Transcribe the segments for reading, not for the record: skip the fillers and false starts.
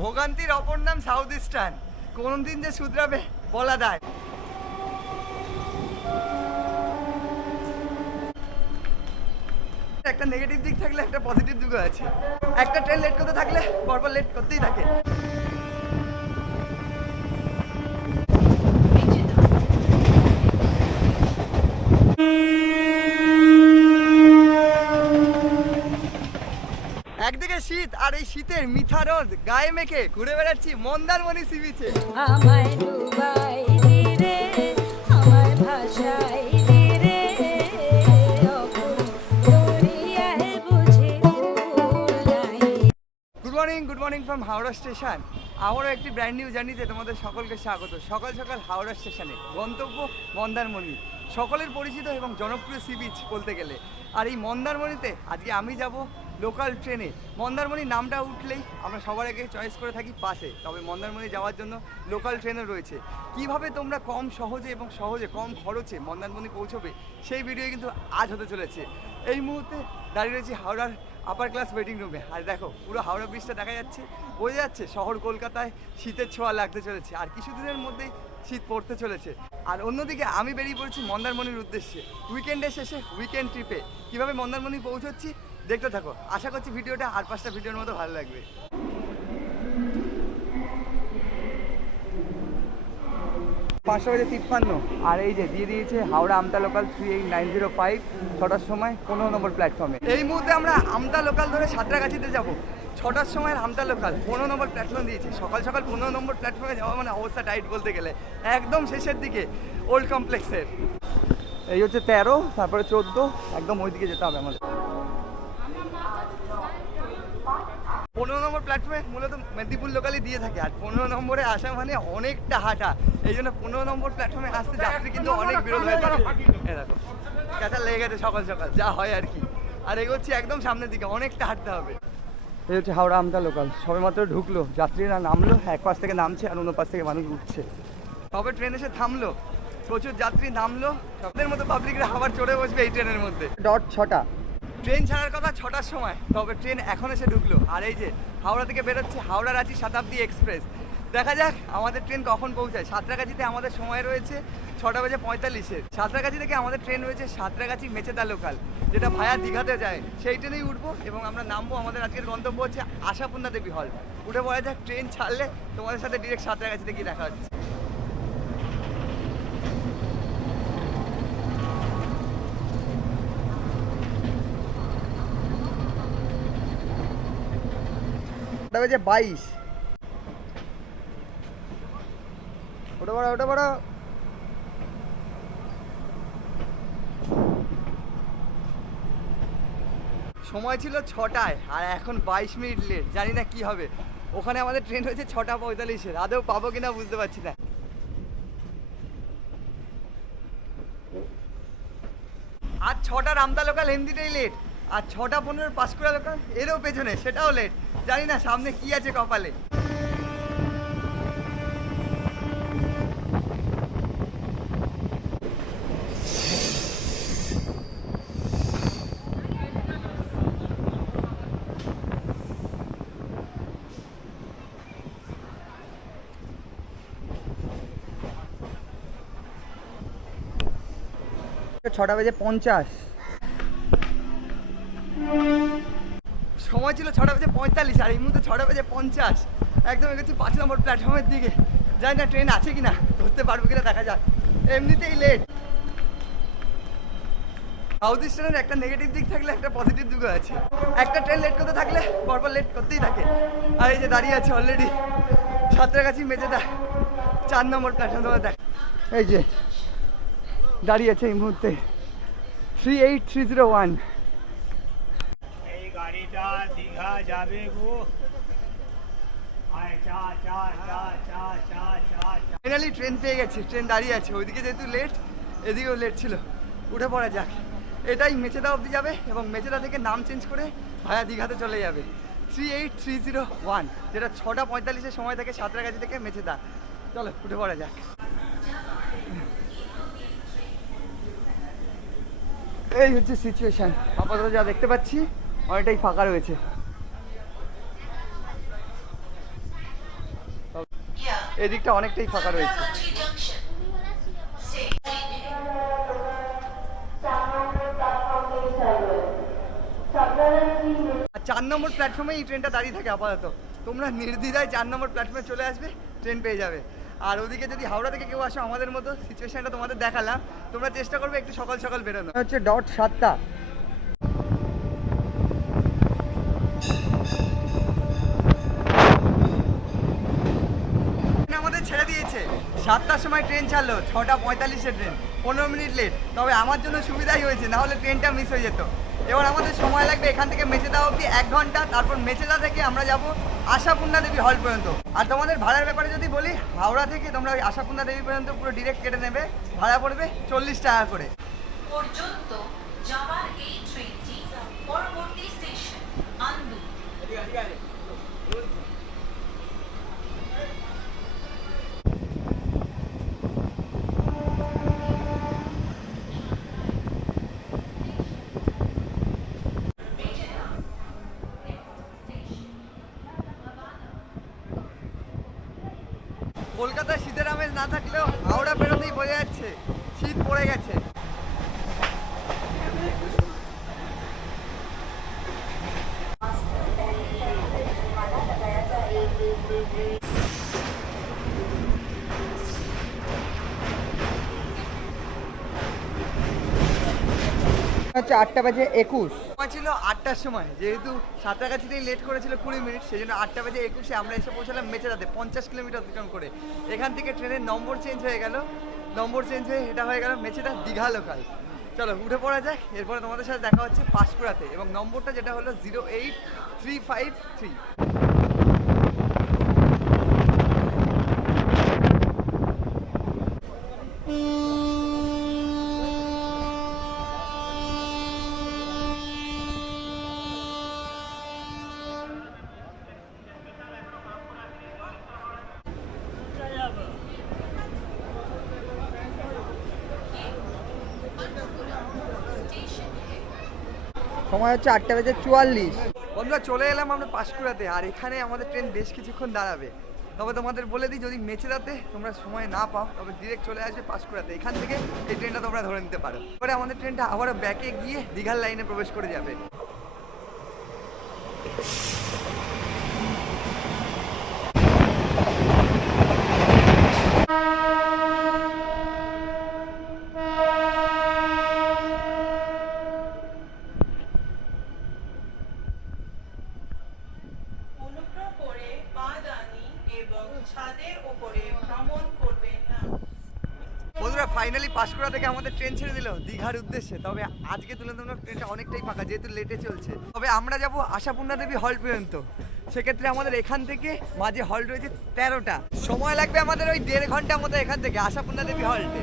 ভোগান্তির অপর নাম সাউথ ইস্টার্ন, কোন দিন যে শুধরাবে বলা দায়। একটা নেগেটিভ দিক থাকলে একটা পজিটিভ দিকও আছে। একটা ট্রেন লেট করতে থাকলে পরপর লেট করতেই থাকে। একদিকে শীত আর এই শীতের মিঠা রোদ গায়ে মেখে ঘুরে বেড়াচ্ছি মন্দারমণি সি বিচে। আমায় ডুবাই দিরে আমায় ভাষাই দিরে অকুল দরিয়ায় বুঝি ভুল নাই। Good morning from Howrah station. আবারও একটি ব্র্যান্ড নিউ জার্নিতে তোমাদের সকলকে স্বাগত। সকাল সকাল হাওড়া স্টেশনে, গন্তব্য মন্দারমণি, সকলের পরিচিত এবং জনপ্রিয় সি বিচ বলতে গেলে। আর এই মন্দারমণিতে আজকে আমি যাব লোকাল ট্রেনে। মন্দারমণি নামটা উঠলেই আমরা সবার আগে চয়েস করে থাকি বাসে, তবে মন্দারমণি যাওয়ার জন্য লোকাল ট্রেনও রয়েছে। কিভাবে তোমরা কম সহজে কম খরচে মন্দারমণি পৌঁছবে সেই ভিডিও কিন্তু আজ হতে চলেছে। এই মুহূর্তে দাঁড়িয়ে রয়েছি হাওড়ার আপার ক্লাস ওয়েটিং রুমে। আর দেখো পুরো হাওড়া ব্রিজটা দেখা যাচ্ছে, বোঝা যাচ্ছে শহর কলকাতায় শীতের ছোঁয়া লাগতে চলেছে আর কিছুদিনের মধ্যেই শীত পড়তে চলেছে। আর অন্যদিকে আমি বেরিয়ে পড়েছি মন্দারমণির উদ্দেশ্যে উইকেন্ডের শেষে উইকেন্ড ট্রিপে। কীভাবে মন্দারমণি পৌঁছচ্ছি দেখতে থাকো। আশা করছি ভিডিওটা আর 5টা ভিডিওর মতো ভালো লাগবে। 5:53 আর এই যে দিয়ে দিয়েছে হাওড়া আমতা লোকাল 38905 6টার সময় 15 নম্বর প্ল্যাটফর্মে। এই মুহূর্তে আমরা আমতা লোকাল ধরে সাঁতরাগাছিতে যাব। 6টার সময় আমতা লোকাল 15 নম্বর প্ল্যাটফর্ম দিয়েছে। সকাল সকাল 15 নম্বর প্ল্যাটফর্মে যাওয়া মানে অবস্থা টাইট বলতে গেলে, একদম শেষের দিকে ওল্ড কমপ্লেক্সের। এই হচ্ছে 13, তারপরে 14, একদম ওই দিকে যেতে হবে আমাদের। 15 নম্বর প্ল্যাটফর্মে মূলত মেদিনীপুর লোকালই দিয়ে থাকে, আর 15 নম্বরে আসা মানে অনেকটা হাঁটা। এই জন্য 15 নম্বর প্ল্যাটফর্মে আসতে যাত্রী কিন্তু অনেক বিরোধ হয়ে থাকে। এ দেখো ক্যাচা লেগে গেছে সকাল সকাল, যা হয় আর কি। আর এগোচ্ছি একদম সামনের দিকে, অনেকটা হাঁটতে হবে। এই হচ্ছে হাওড়া আমতা লোকাল, সবে মাত্র ঢুকলো, যাত্রীরা নামলো, এক পাশ থেকে নামছে আর অন্য পাশ থেকে মানুষ উঠছে। তবে ট্রেন এসে থামলো, প্রচুর যাত্রী নামলো, সবদের মতো পাবলিকরা আবার চড়ে বসবে এই ট্রেনের মধ্যে। 6টা ট্রেন ছাড়ার কথা 6টার সময়, তবে ট্রেন এখন এসে ঢুকলো। আর এই যে হাওড়া থেকে বেরোচ্ছে হাওড়া রাঁচি শতাব্দী এক্সপ্রেস। দেখা যাক আমাদের ট্রেন কখন পৌঁছায়। সাঁতরাগাছিতে আমাদের সময় রয়েছে 6:45। সাঁতরাগাছি থেকে আমাদের ট্রেন রয়েছে সাঁতরাগাছি মেচেদা লোকাল, যেটা ভায়া দীঘাতে যায়। সেই ট্রেনেই উঠবো এবং আমরা নামবো। আমাদের আজকের গন্তব্য হচ্ছে আশাপূর্ণা দেবী হল। উঠে পড়া যাক, ট্রেন ছাড়লে তোমাদের সাথে ডিরেক্ট সাঁতরাগাছিতে গিয়ে দেখা হচ্ছে। বাজে 22। ওটা বড় সময় ছিল 6টায় আর এখন 22 মিনিট লেট। জানি না কি হবে। ওখানে আমাদের ট্রেন হয়েছে 6:45, আদৌ পাবো কিনা বুঝতে পারছি না। আর 6টার আমতা লোকাল এমনিতেই লেট, আর 6:15 পাঁশকুড়া লোকাল এরও পেছনে, সেটাও লেট। জানি না সামনে কি আছে কপালে। ছটা বেজে 50, সময় ছিল 6:45 আর এই মুহূর্তে 6:50। একদম এগোচ্ছি 5 নম্বর প্ল্যাটফর্মের দিকে। জানি না ট্রেন আছে কিনা, ধরতে পারবো কিনা দেখা যাক। এমনিতেই লেট। সাউথ ইস্টার্নের একটা নেগেটিভ দিক থাকলে একটা পজিটিভ দিকও আছে। একটা ট্রেন লেট করতে থাকলে পরপর লেট করতেই থাকে। আর এই যে দাঁড়িয়ে আছে অলরেডি সাঁতরাগাছি মেচেদা 4 নম্বর প্ল্যাটফর্ম। তোমার দেখ এই যে দাঁড়িয়ে আছে এই মুহূর্তে 38301। এই গাড়িটা দীঘা যাবে গো। ফাইনালি ট্রেন পেয়ে গেছি, ট্রেন দাঁড়িয়ে আছে। ওইদিকে যেহেতু লেট, এদিকেও লেট ছিল। উঠে পড়া যাক। এটাই মেচেদা অবধি যাবে এবং মেচেদা থেকে নাম চেঞ্জ করে ভায়া দীঘাতে চলে যাবে। 38301, যেটা 6:45 সময় থাকে সাঁতরাগাছি থেকে মেচেদা। চলো উঠে পড়া যাক। এই হচ্ছে সিচুয়েশন। আপাতত যা দেখতে পাচ্ছি অনেকটাই ফাঁকা রয়েছে। এদিকটা অনেকটাই ফাঁকা রয়েছে। আর 4 নম্বর প্ল্যাটফর্মে এই ট্রেনটা দাঁড়িয়ে থাকে আপাতত। তোমরা নির্দ্বিধায় 4 নম্বর প্ল্যাটফর্মে চলে আসবে, ট্রেন পেয়ে যাবে। আর ওদিকে যদি হাওড়া থেকে কেউ আসো, আমাদের মতো সিচুয়েশনটা তোমাদের দেখালাম, তোমরা চেষ্টা করবে একটু সকাল সকাল বেরোনো। হচ্ছে ডট 7টা। আমাদের ছেড়ে দিয়েছে 7টার সময় ট্রেন ছাড়লো, 6টা 45-এ ট্রেন, 15 মিনিট লেট। তবে আমার জন্য সুবিধাই হয়েছে, না হলে ট্রেনটা মিস হয়ে যেত। এবার আমাদের সময় লাগবে এখান থেকে মেচেদা অবধি 1 ঘন্টা। তারপর মেচেদা থেকে আমরা যাব আশাপূর্ণা দেবী হল পর্যন্ত। আর তোমাদের ভাড়ার ব্যাপারে যদি বলি, হাওড়া থেকে তোমরা ওই আশাপূর্ণা দেবী পর্যন্ত পুরো ডিরেক্ট কেটে নেবে, ভাড়া পড়বে 40 টাকা করে পর্যন্ত যাওয়ার এই ট্রেনটি পরবর্তী স্টেশন আন্দুল। কলকাতায় শীতের আমেজ না থাকলেও হাওড়া বেরোতেই বোঝা যাচ্ছে শীত পড়ে গেছে। হচ্ছে 8:21 সময় ছিল 8টার সময়, যেহেতু সাঁতরাগাছিতেই লেট করেছিল 20 মিনিট, সেই জন্য 8:21 আমরা এসে পৌঁছালাম মেচেদাতে 50 কিলোমিটার অতিক্রম করে। এখান থেকে ট্রেনের নম্বর চেঞ্জ হয়ে গেল, নম্বর চেঞ্জ হয়ে এটা হয়ে গেল মেচেদা দীঘা লোকাল। চলো উঠে পড়া যাক, এরপরে তোমাদের সাথে দেখা হচ্ছে পাঁশকুড়াতে, এবং নম্বরটা যেটা হলো 08353। সময় হচ্ছে 8:44। বন্ধুরা চলে এলাম আমরা পাঁশকুড়াতে, আর এখানে আমাদের ট্রেন বেশ কিছুক্ষণ দাঁড়াবে। তবে তোমাদের বলে দিই, যদি মেচেদাতে তোমরা সময় না পাও, তবে ডিরেক্ট চলে আসবে পাঁশকুড়াতে। এখান থেকে এই ট্রেনটা তোমরা ধরে নিতে পারো। এবারে আমাদের ট্রেনটা আবারও ব্যাকে গিয়ে দীঘার লাইনে প্রবেশ করে যাবে। অনুগ্রহ করে পাদানি এবং ছাদের উপরে ভ্রমণ করবেন না। বন্ধুরা ফাইনালি পাঁশকুড়া থেকে আমাদের ট্রেন ছেড়ে দিল দীঘার উদ্দেশ্যে। তবে আজকে তুলনামূলক ট্রেনটা অনেকটাই ফাঁকা, যেহেতু লেটে চলছে। তবে আমরা যাব আশাপূর্ণা দেবী হল পর্যন্ত। সেক্ষেত্রে আমাদের এখান থেকে মাঝে হল রয়েছে 13টা। সময় লাগবে আমাদের ওই 1.5 ঘন্টা মতো এখান থেকে আশাপূর্ণা দেবী হল্টে।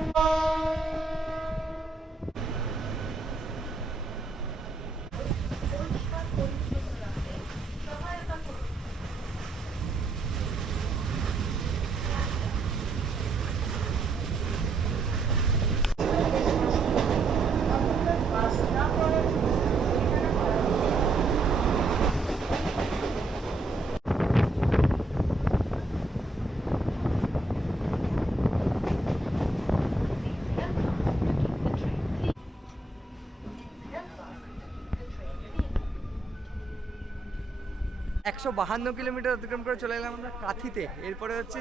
একশো 52 কিলোমিটার অতিক্রম করে চলে এলাম আমরা কাঁথিতে। এরপরে হচ্ছে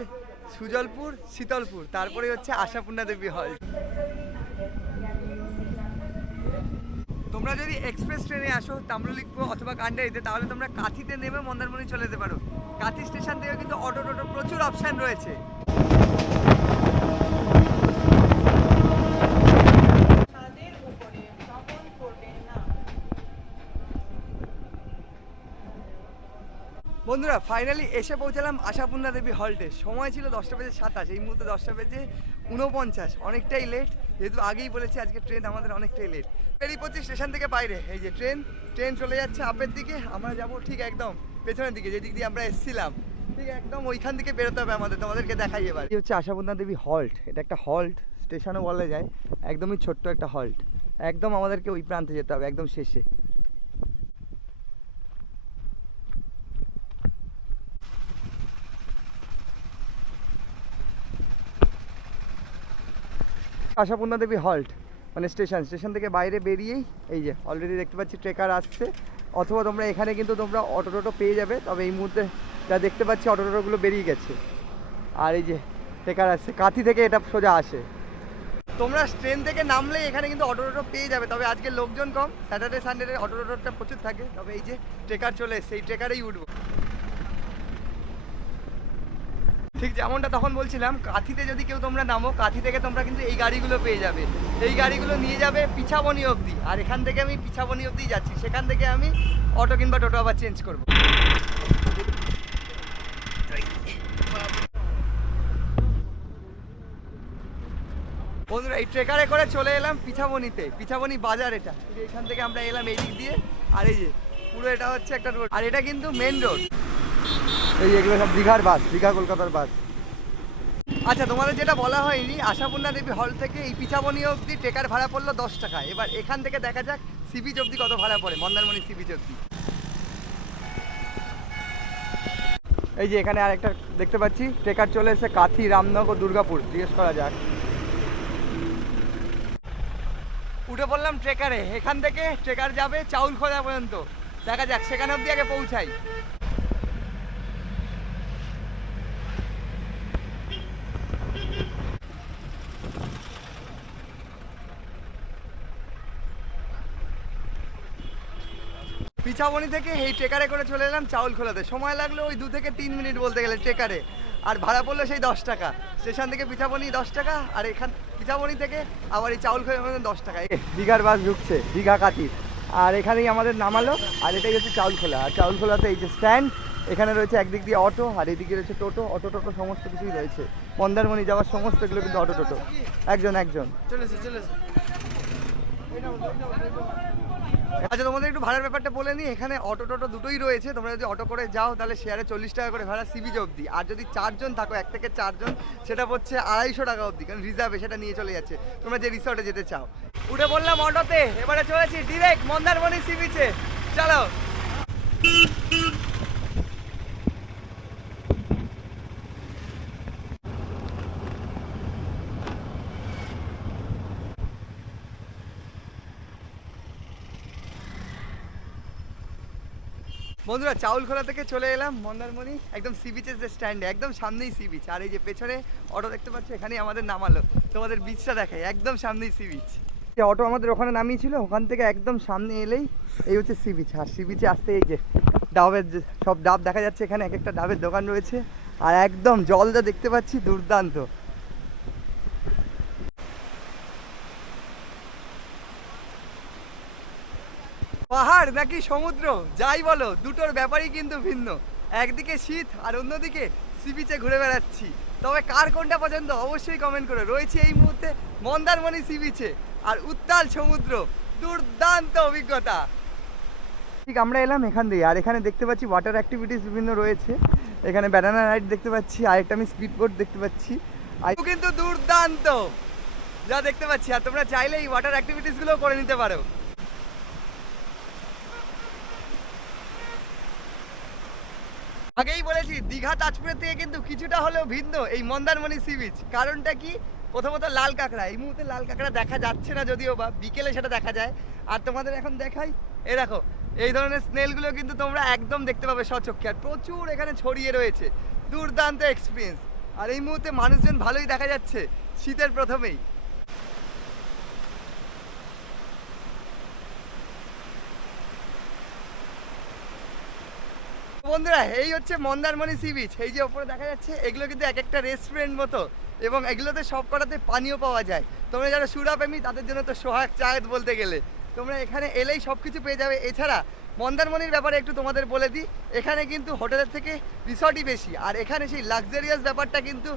সুজলপুর, শীতলপুর, তারপরে হচ্ছে আশাপূর্ণা দেবী হল। তোমরা যদি এক্সপ্রেস ট্রেনে আসো তাম্রলিপ্ত অথবা কান্ডারিতে, তাহলে তোমরা কাঁথিতে নেমে মন্দারমণি চলে যেতে পারো। কাঁথি স্টেশন থেকে কিন্তু অটো টোটো প্রচুর অপশান রয়েছে। ছাদের উপরে ভ্রমণ করবেন না। বন্ধুরা ফাইনালি এসে পৌঁছালাম আশাপূর্ণা দেবী হল্টে। সময় ছিল 10:27, এই মুহূর্তে 10:49, অনেকটাই লেট। যেহেতু আগেই বলেছি আজকে ট্রেন আমাদের অনেকটাই লেট। বেরিয়ে পড়ছি স্টেশন থেকে বাইরে। এই যে ট্রেন চলে যাচ্ছে আপের দিকে, আমরা যাব ঠিক একদম পেছনের দিকে, যেদিক দিয়ে আমরা এসেছিলাম। ঠিক একদম ওইখান থেকে বেরোতে হবে আমাদের, তোমাদেরকে দেখাই এবার। এই হচ্ছে আশাপূর্ণা দেবী হল্ট। এটা একটা হল্ট স্টেশনও বলা যায়, একদমই ছোট্ট একটা হল্ট। একদম আমাদেরকে ওই প্রান্তে যেতে হবে, একদম শেষে। আশাপূর্ণা দেবী হল্ট মানে স্টেশন থেকে বাইরে বেরিয়েই এই যে অলরেডি দেখতে পাচ্ছি ট্রেকার আসছে, অথবা তোমরা এখানে কিন্তু তোমরা অটো টোটো পেয়ে যাবে। তবে এই মুহূর্তে যা দেখতে পাচ্ছি অটো টোটোগুলো বেরিয়ে গেছে, আর এই যে ট্রেকার আসছে কাঁথি থেকে, এটা সোজা আসে। তোমরা ট্রেন থেকে নামলেই এখানে কিন্তু অটো টোটো পেয়ে যাবে। তবে আজকে লোকজন কম, স্যাটারডে সানডে অটো টোটোটা প্রচুর থাকে। তবে এই যে ট্রেকার চলে এসছে, এই ট্রেকারেই উঠবো। ঠিক যেমনটা তখন বলছিলাম, কাঁথিতে যদি কেউ তোমরা নামো, কাঁথি থেকে তোমরা কিন্তু এই গাড়িগুলো পেয়ে যাবে। এই গাড়িগুলো নিয়ে যাবে পিছাবনি অবধি, আর এখান থেকে আমি পিছাবনি অবধি যাচ্ছি, সেখান থেকে আমি অটো কিংবা টোটো আবার চেঞ্জ করব। বন্ধুরা এই ট্রেকারে করে চলে এলাম পিছাবনিতে, পিছাবনি বাজার। এটা এখান থেকে আমরা এলাম এই দিক দিয়ে, আর এই যে পুরো এটা হচ্ছে একটা রোড, আর এটা কিন্তু মেন রোড। এই এগুলো সব দীঘার বাস, দীঘা কলকাতার বাস। আচ্ছা, তোমাদের যেটা বলা হয়নি, আশাপূর্ণা দেবী হল থেকে এই পিছাবনি অবধি ট্রেকার ভাড়া পড়লো 10 টাকা। এবার এখান থেকে দেখা যাক সি বিচ অবধি কত ভাড়া পড়ে, মন্দারমণি সি বিচ অবধি। এই যে এখানে আরেকটা দেখতে পাচ্ছি ট্রেকার চলে এসেছে কাঁথি, রামনগর, দুর্গাপুর। জিজ্ঞেস করা যাক। উঠে পড়লাম ট্রেকারে, এখান থেকে ট্রেকার যাবে চাউলখোলা পর্যন্ত। দেখা যাক সেখানে অবধি আগে পৌঁছাই। পিছাবনি থেকে এই ট্রেকারে করে চলে এলাম চাউলখোলাতে। সময় লাগলো ওই 2 থেকে 3 মিনিট বলতে গেলে ট্রেকারে, আর ভাড়া পড়লো সেই 10 টাকা। স্টেশন থেকে পিছাবনি 10 টাকা, আর এখান পিছাবনি থেকে আবার এই চাউলখোলা 10 টাকা। দীঘার বাস ঢুকছে, দীঘা কাঁথি, আর এখানেই আমাদের নামালো। আর এটাই হচ্ছে চাউলখোলা। আর চাউলখোলাতে এই যে স্ট্যান্ড, এখানে রয়েছে একদিক দিয়ে অটো, আর এইদিকে রয়েছে টোটো। অটো টোটো সমস্ত কিছুই রয়েছে, মন্দারমণি যাওয়ার সমস্ত এগুলো কিন্তু অটো টোটো। একজন চলেছে। আচ্ছা, তোমাদের একটু ভাড়ার ব্যাপারটা বলে নিই। এখানে অটো টোটো দুটোই রয়েছে। তোমরা যদি অটো করে যাও তাহলে শেয়ারে 40 টাকা করে ভাড়া সি বিচ অবধি, আর যদি 4 জন থাকো, 1 থেকে 4 জন, সেটা হচ্ছে 250 টাকা অবধি, কারণ রিজার্ভে সেটা নিয়ে চলে যাচ্ছে তোমরা যে রিসর্টে যেতে চাও। উঠে বললাম অটোতে, এবারে চলেছি ডিরেক্ট মন্দারমণি সি বিচে। চলো। বন্ধুরা চাউলখোলা থেকে চলে এলাম মন্দারমণি, একদম সি বিচের যে স্ট্যান্ডে, একদম সামনেই সি বিচ। আর এই যে পেছনে অটো দেখতে পাচ্ছ, এখানেই আমাদের নামালো। তোমাদের বিচটা দেখাই, একদম সামনেই সি বিচ। অটো আমাদের ওখানে নামিয়েছিল, ওখান থেকে একদম সামনে এলেই এই হচ্ছে সি বিচ। আর সি বিচে আসতে এই যে ডাবের সব ডাব দেখা যাচ্ছে, এখানে এক একটা ডাবের দোকান রয়েছে। আর একদম জল যা দেখতে পাচ্ছি দুর্দান্ত। পাহাড় নাকি সমুদ্র যাই বলো, দুটোর ব্যাপারই কিন্তু ভিন্ন। একদিকে শীত আর অন্যদিকে সি বিচে ঘুরে বেড়াচ্ছি। তবে কার কোনটা পছন্দ অবশ্যই কমেন্ট করে। রয়েছে এই মুহূর্তে মন্দারমণি সি বিচে, আর উত্তাল সমুদ্র, দুর্দান্ত অভিজ্ঞতা। ঠিক আমরা এলাম এখান দিয়ে, আর এখানে দেখতে পাচ্ছি ওয়াটার অ্যাক্টিভিটিস বিভিন্ন রয়েছে। এখানে ব্যানানা রাইড দেখতে পাচ্ছি, আর একটা আমি স্পিড বোট দেখতে পাচ্ছি, আর কিন্তু দুর্দান্ত যা দেখতে পাচ্ছি। আর তোমরা চাইলে এই ওয়াটার অ্যাক্টিভিটিসগুলোও করে নিতে পারো। আগেই বলেছি দীঘা তাজপুরের থেকে কিন্তু কিছুটা হলেও ভিন্ন এই মন্দারমণি সি বিচ। কারণটা কি? প্রথমত লাল কাঁকড়া। এই মুহূর্তে লাল কাঁকড়া দেখা যাচ্ছে না যদিও বা, বিকেলে সেটা দেখা যায়। আর তোমাদের এখন দেখাই, এ দেখো এই ধরনের স্নেলগুলো কিন্তু তোমরা একদম দেখতে পাবে স্বচক্ষে, আর প্রচুর এখানে ছড়িয়ে রয়েছে। দুর্দান্ত এক্সপিরিয়েন্স। আর এই মুহূর্তে মানুষজন ভালোই দেখা যাচ্ছে শীতের প্রথমেই। বন্ধুরা এই হচ্ছে মন্দারমণি সি বিচ। এই যে ওপরে দেখা যাচ্ছে এগুলো কিন্তু এক একটা রেস্টুরেন্ট মতো, এবং এগুলোতে সব কটাতে পানীয় পাওয়া যায়। তোমরা যারা সুরাপ্রেমী তাদের জন্য তো সোহাগ চায়েত বলতে গেলে। তোমরা এখানে এলেই সব কিছু পেয়ে যাবে। এছাড়া মন্দারমণির ব্যাপারে একটু তোমাদের বলে দিই, এখানে কিন্তু হোটেলের থেকে রিসর্টই বেশি। আর এখানে সেই লাক্সারিয়াস ব্যাপারটা কিন্তু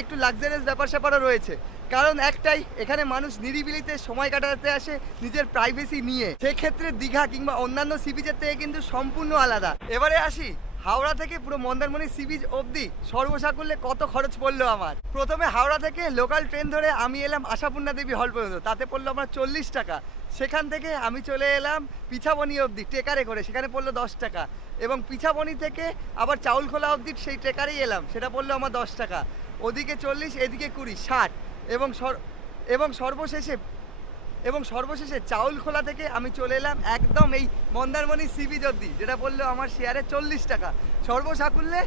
একটু লাক্সারিয়াস ব্যাপার স্যাপারও রয়েছে। কারণ একটাই, এখানে মানুষ নিরিবিলিতে সময় কাটাতে আসে নিজের প্রাইভেসি নিয়ে। সেক্ষেত্রে দীঘা কিংবা অন্যান্য সি বিচের থেকে কিন্তু সম্পূর্ণ আলাদা। এবারে আসি হাওড়া থেকে পুরো মন্দারমণি সি বিচ অবধি সর্বসাকুল্যে কত খরচ পড়লো আমার। প্রথমে হাওড়া থেকে লোকাল ট্রেন ধরে আমি এলাম আশাপূর্ণা দেবী হল পর্যন্ত, তাতে পড়লো আমার 40 টাকা। সেখান থেকে আমি চলে এলাম পিছাবনি অবধি ট্রেকারে করে, সেখানে পড়লো 10 টাকা। এবং পিছাবনি থেকে আবার চাউলখোলা অবধি সেই ট্রেকারেই এলাম, সেটা পড়লো আমার 10 টাকা। ওদিকে 40, এদিকে 20, 60। এবং সর্বশেষে চাউল খোলা থেকে আমি চলে এলাম একদম এই মন্দারমণি সি বিচ অব্দি, যেটা বললো আমার শেয়ারে 40 টাকা, সর্বসাকুল্যে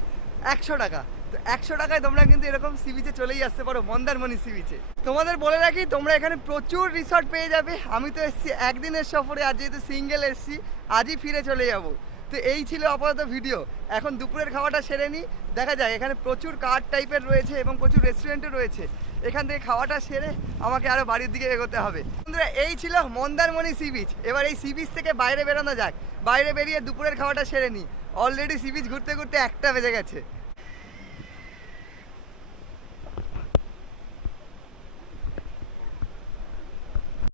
100 টাকা। তো 100 টাকায় তোমরা কিন্তু এরকম সি বিচে চলেই আসতে পারো, মন্দারমণি সি বিচে। তোমাদের বলে রাখি, তোমরা এখানে প্রচুর রিসর্ট পেয়ে যাবে। আমি তো এসেছি একদিনের সফরে, আর যেহেতু সিঙ্গেল এসেছি আজই ফিরে চলে যাব। তো এই ছিল আপাতত ভিডিও। এখন দুপুরের খাওয়াটা সেরে নিই, দেখা যায়। এখানে প্রচুর কার টাইপের রয়েছে এবং প্রচুর রেস্টুরেন্টও রয়েছে। এখান থেকে খাওয়াটা সেরে আমাকে আরও বাড়ির দিকে এগোতে হবে। বন্ধুরা, এই ছিল মন্দারমণি সি বিচ। এবার এই সি বিচ থেকে বাইরে বেরোনো যাক। বাইরে বেরিয়ে দুপুরের খাওয়াটা সেরে নিই। অলরেডি সি বিচ ঘুরতে ঘুরতে 1টা বেজে গেছে।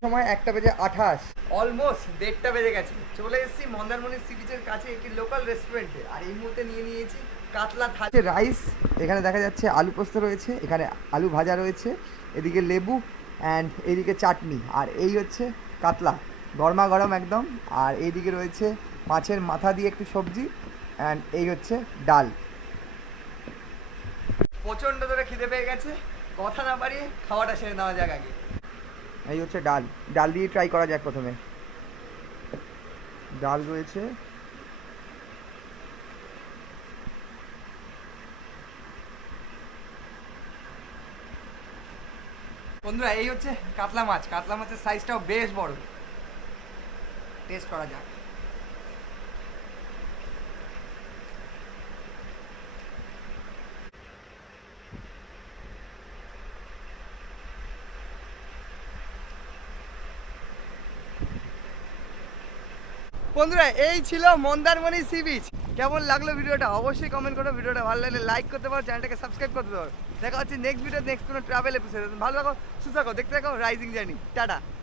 সময় 1:28, অলমোস্ট 1:30 বেজে গেছে। চলে এসেছি মন্দারমণি সি বিচের কাছে একটি লোকাল রেস্টুরেন্টে। আর এই মুহূর্তে নিয়ে নিয়েছি কাতলা থালি, রাইস, এখানে দেখা যাচ্ছে আলু পোস্ত রয়েছে, এখানে আলু ভাজা রয়েছে, এদিকে লেবু অ্যান্ড এইদিকে চাটনি, আর এই হচ্ছে কাতলা গরমা গরম একদম। আর এইদিকে রয়েছে মাছের মাথা দিয়ে একটু সবজি, অ্যান্ড এই হচ্ছে ডাল। প্রচণ্ড ধরে খিদে পেয়ে গেছে, কথা না বাড়িয়ে খাওয়াটা সেরে নেওয়া যাক আগে। এই হচ্ছে ডাল দিয়ে ট্রাই করা যাক। প্রথমে ডাল রয়েছে, বন্ধুরা এই হচ্ছে কাতলা মাছ। কাতলা মাছের সাইজটাও বেশ বড়, টেস্ট করা যাক। বন্ধুরা, এই ছিল মন্দারমণি সি বিচ। কেমন লাগলো ভিডিওটা অবশ্যই কমেন্ট করো। ভিডিওটা ভালো লাগলে লাইক করতে পারো, চ্যানেলটাকে সাবস্ক্রাইব করতে পারো। দেখা হচ্ছে নেক্সট ভিডিও, নেক্সট কোনো ট্রাভেল এপিসোড। ভালো লাগো, সুস্থ থাকো, দেখতে থাকো রাইজিং জার্নি। টাটা।